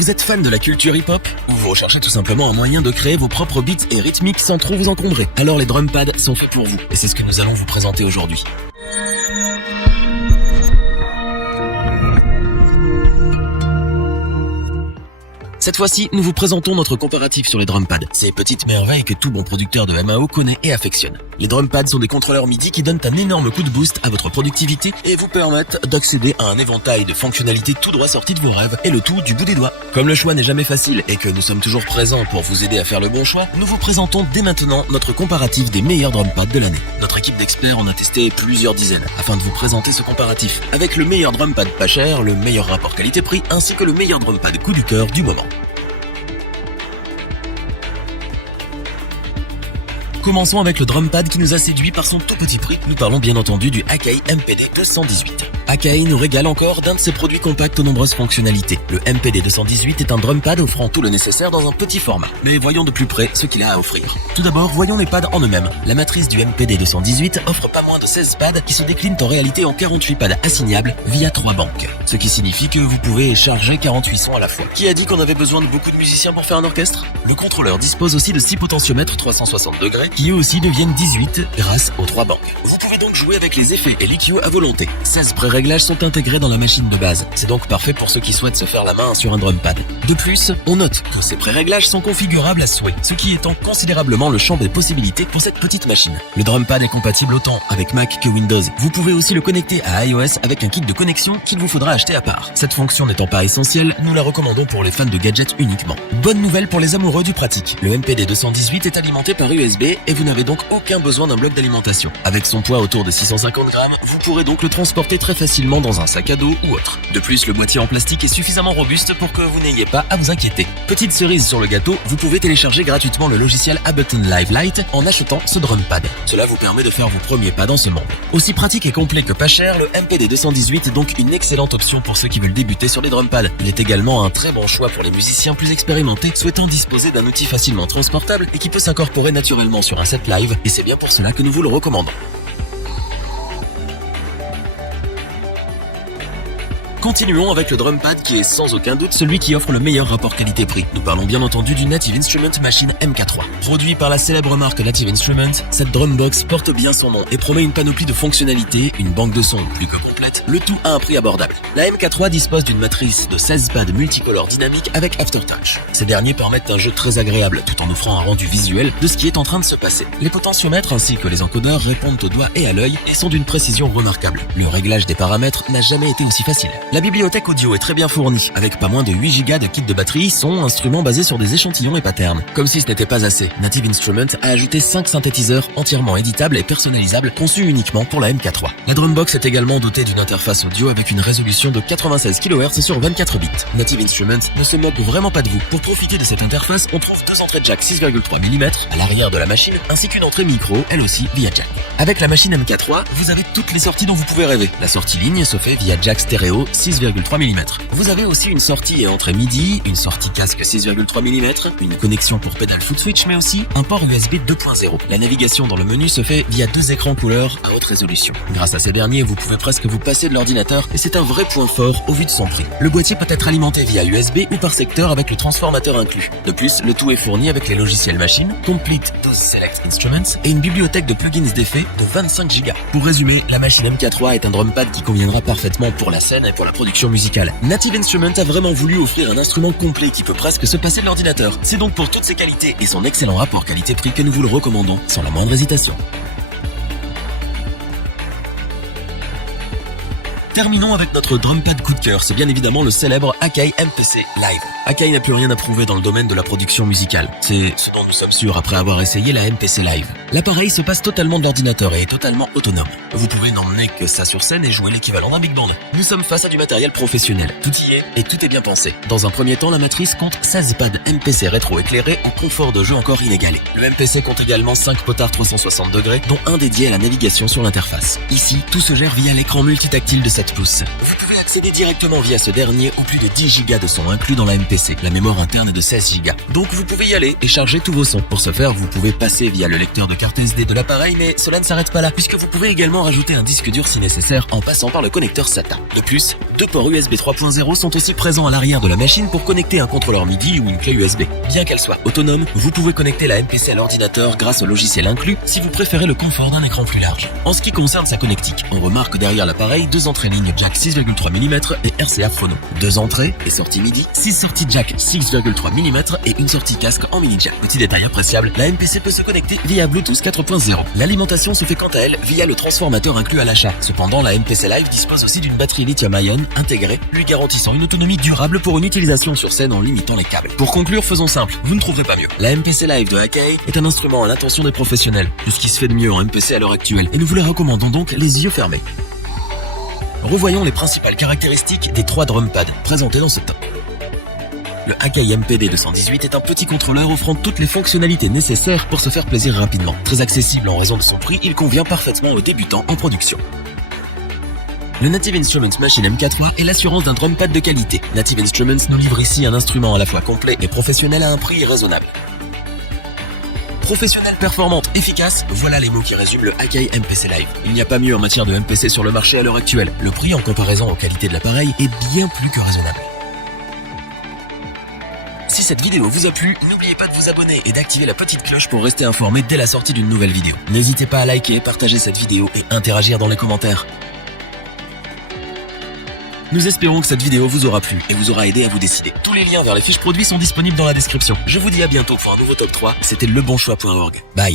Vous êtes fan de la culture hip-hop? Ou vous recherchez tout simplement un moyen de créer vos propres beats et rythmiques sans trop vous encombrer? Alors les drum pads sont faits pour vous, et c'est ce que nous allons vous présenter aujourd'hui. Cette fois-ci, nous vous présentons notre comparatif sur les drum pads, ces petites merveilles que tout bon producteur de MAO connaît et affectionne. Les drum pads sont des contrôleurs MIDI qui donnent un énorme coup de boost à votre productivité et vous permettent d'accéder à un éventail de fonctionnalités tout droit sorties de vos rêves, et le tout du bout des doigts. Comme le choix n'est jamais facile et que nous sommes toujours présents pour vous aider à faire le bon choix, nous vous présentons dès maintenant notre comparatif des meilleurs drum pads de l'année. Notre équipe d'experts en a testé plusieurs dizaines afin de vous présenter ce comparatif, avec le meilleur drum pad pas cher, le meilleur rapport qualité-prix ainsi que le meilleur drum pad coup du cœur du moment. Commençons avec le drum pad qui nous a séduit par son tout petit prix. Nous parlons bien entendu du Akai MPD 218. Akai nous régale encore d'un de ses produits compacts aux nombreuses fonctionnalités. Le MPD 218 est un drum pad offrant tout le nécessaire dans un petit format. Mais voyons de plus près ce qu'il a à offrir. Tout d'abord, voyons les pads en eux-mêmes. La matrice du MPD 218 offre pas moins de 16 pads qui se déclinent en réalité en 48 pads assignables via 3 banques. Ce qui signifie que vous pouvez charger 48 sons à la fois. Qui a dit qu'on avait besoin de beaucoup de musiciens pour faire un orchestre? Le contrôleur dispose aussi de 6 potentiomètres 360 degrés qui eux aussi deviennent 18 grâce aux 3 banques. Vous pouvez donc jouer avec les effets et l'EQ à volonté. 16 pré-réglages sont intégrés dans la machine de base. C'est donc parfait pour ceux qui souhaitent se faire la main sur un drum pad. De plus, on note que ces pré-réglages sont configurables à souhait, ce qui étend considérablement le champ des possibilités pour cette petite machine. Le drum pad est compatible autant avec Mac que Windows. Vous pouvez aussi le connecter à iOS avec un kit de connexion qu'il vous faudra acheter à part. Cette fonction n'étant pas essentielle, nous la recommandons pour les fans de gadgets uniquement. Bonne nouvelle pour les amoureux du pratique. Le MPD 218 est alimenté par USB et vous n'avez donc aucun besoin d'un bloc d'alimentation. Avec son poids autour de 650 grammes, vous pourrez donc le transporter très facilement dans un sac à dos ou autre. De plus, le boîtier en plastique est suffisamment robuste pour que vous n'ayez pas à vous inquiéter. Petite cerise sur le gâteau, vous pouvez télécharger gratuitement le logiciel Ableton Live Lite en achetant ce drum pad. Cela vous permet de faire vos premiers pas dans ce monde. Aussi pratique et complet que pas cher, le MPD 218 est donc une excellente option pour ceux qui veulent débuter sur les drum pads. Il est également un très bon choix pour les musiciens plus expérimentés souhaitant disposer d'un outil facilement transportable et qui peut s'incorporer naturellement sur un set live, et c'est bien pour cela que nous vous le recommandons. Continuons avec le drum pad qui est sans aucun doute celui qui offre le meilleur rapport qualité-prix. Nous parlons bien entendu du Native Instruments Machine MK3. Produit par la célèbre marque Native Instruments, cette drumbox porte bien son nom et promet une panoplie de fonctionnalités, une banque de sons plus que complète, le tout à un prix abordable. La MK3 dispose d'une matrice de 16 pads multicolores dynamiques avec Aftertouch. Ces derniers permettent un jeu très agréable tout en offrant un rendu visuel de ce qui est en train de se passer. Les potentiomètres ainsi que les encodeurs répondent au doigt et à l'œil et sont d'une précision remarquable. Le réglage des paramètres n'a jamais été aussi facile. La bibliothèque audio est très bien fournie, avec pas moins de 8 Go de kit de batterie, son, instruments basés sur des échantillons et patterns. Comme si ce n'était pas assez, Native Instruments a ajouté 5 synthétiseurs entièrement éditables et personnalisables, conçus uniquement pour la MK3. La drumbox est également dotée d'une interface audio avec une résolution de 96 kHz sur 24 bits. Native Instruments ne se moque vraiment pas de vous. Pour profiter de cette interface, on trouve 2 entrées jack 6,3 mm à l'arrière de la machine, ainsi qu'une entrée micro, elle aussi via jack. Avec la machine MK3, vous avez toutes les sorties dont vous pouvez rêver. La sortie ligne se fait via jack stéréo 6,3 mm. Vous avez aussi une sortie et entrée MIDI, une sortie casque 6,3 mm, une connexion pour pédale foot switch, mais aussi un port USB 2.0. La navigation dans le menu se fait via 2 écrans couleur à haute résolution. Grâce à ces derniers, vous pouvez presque vous passer de l'ordinateur et c'est un vrai point fort au vu de son prix. Le boîtier peut être alimenté via USB ou par secteur avec le transformateur inclus. De plus, le tout est fourni avec les logiciels machine, Complete 12 Select Instruments et une bibliothèque de plugins d'effets de 25 Go. Pour résumer, la machine MK3 est un drum pad qui conviendra parfaitement pour la scène et pour la production musicale. Native Instruments a vraiment voulu offrir un instrument complet qui peut presque se passer de l'ordinateur. C'est donc pour toutes ses qualités et son excellent rapport qualité-prix que nous vous le recommandons sans la moindre hésitation. Terminons avec notre drum pad coup de cœur, c'est bien évidemment le célèbre Akai MPC Live. Akai n'a plus rien à prouver dans le domaine de la production musicale. C'est ce dont nous sommes sûrs après avoir essayé la MPC Live. L'appareil se passe totalement de l'ordinateur et est totalement autonome. Vous pouvez n'emmener que ça sur scène et jouer l'équivalent d'un big band. Nous sommes face à du matériel professionnel. Tout y est et tout est bien pensé. Dans un premier temps, la matrice compte 16 pads MPC rétro-éclairés en confort de jeu encore inégalé. Le MPC compte également 5 potards 360 degrés, dont un dédié à la navigation sur l'interface. Ici, tout se gère via l'écran multitactile de sa 7 pouces. Vous pouvez accéder directement via ce dernier aux plus de 10 Go de son inclus dans la MPC. La mémoire interne est de 16 Go. Donc vous pouvez y aller et charger tous vos sons. Pour ce faire, vous pouvez passer via le lecteur de carte SD de l'appareil, mais cela ne s'arrête pas là, puisque vous pouvez également rajouter un disque dur si nécessaire en passant par le connecteur SATA. De plus, 2 ports USB 3.0 sont aussi présents à l'arrière de la machine pour connecter un contrôleur MIDI ou une clé USB. Bien qu'elle soit autonome, vous pouvez connecter la MPC à l'ordinateur grâce au logiciel inclus si vous préférez le confort d'un écran plus large. En ce qui concerne sa connectique, on remarque derrière l'appareil 2 entrées ligne jack 6,3 mm et RCA phono. 2 entrées et sorties MIDI, 6 sorties jack 6,3 mm et une sortie casque en mini jack. Petit détail appréciable, la MPC peut se connecter via Bluetooth 4.0. L'alimentation se fait quant à elle via le transformateur inclus à l'achat. Cependant, la MPC Live dispose aussi d'une batterie lithium-ion intégrée, lui garantissant une autonomie durable pour une utilisation sur scène en limitant les câbles. Pour conclure, faisons simple, vous ne trouverez pas mieux. La MPC Live de Akai est un instrument à l'intention des professionnels, tout ce qui se fait de mieux en MPC à l'heure actuelle, et nous vous les recommandons donc les yeux fermés. Revoyons les principales caractéristiques des 3 drum pads présentés dans ce top. Le Akai MPD 218 est un petit contrôleur offrant toutes les fonctionnalités nécessaires pour se faire plaisir rapidement. Très accessible en raison de son prix, il convient parfaitement aux débutants en production. Le Native Instruments Machine MK3 est l'assurance d'un drum pad de qualité. Native Instruments nous livre ici un instrument à la fois complet et professionnel à un prix raisonnable. Professionnelle, performante, efficace, voilà les mots qui résument le Akai MPC Live. Il n'y a pas mieux en matière de MPC sur le marché à l'heure actuelle. Le prix en comparaison aux qualités de l'appareil est bien plus que raisonnable. Si cette vidéo vous a plu, n'oubliez pas de vous abonner et d'activer la petite cloche pour rester informé dès la sortie d'une nouvelle vidéo. N'hésitez pas à liker, partager cette vidéo et interagir dans les commentaires. Nous espérons que cette vidéo vous aura plu et vous aura aidé à vous décider. Tous les liens vers les fiches produits sont disponibles dans la description. Je vous dis à bientôt pour un nouveau top 3. C'était lebonchoix.org. Bye.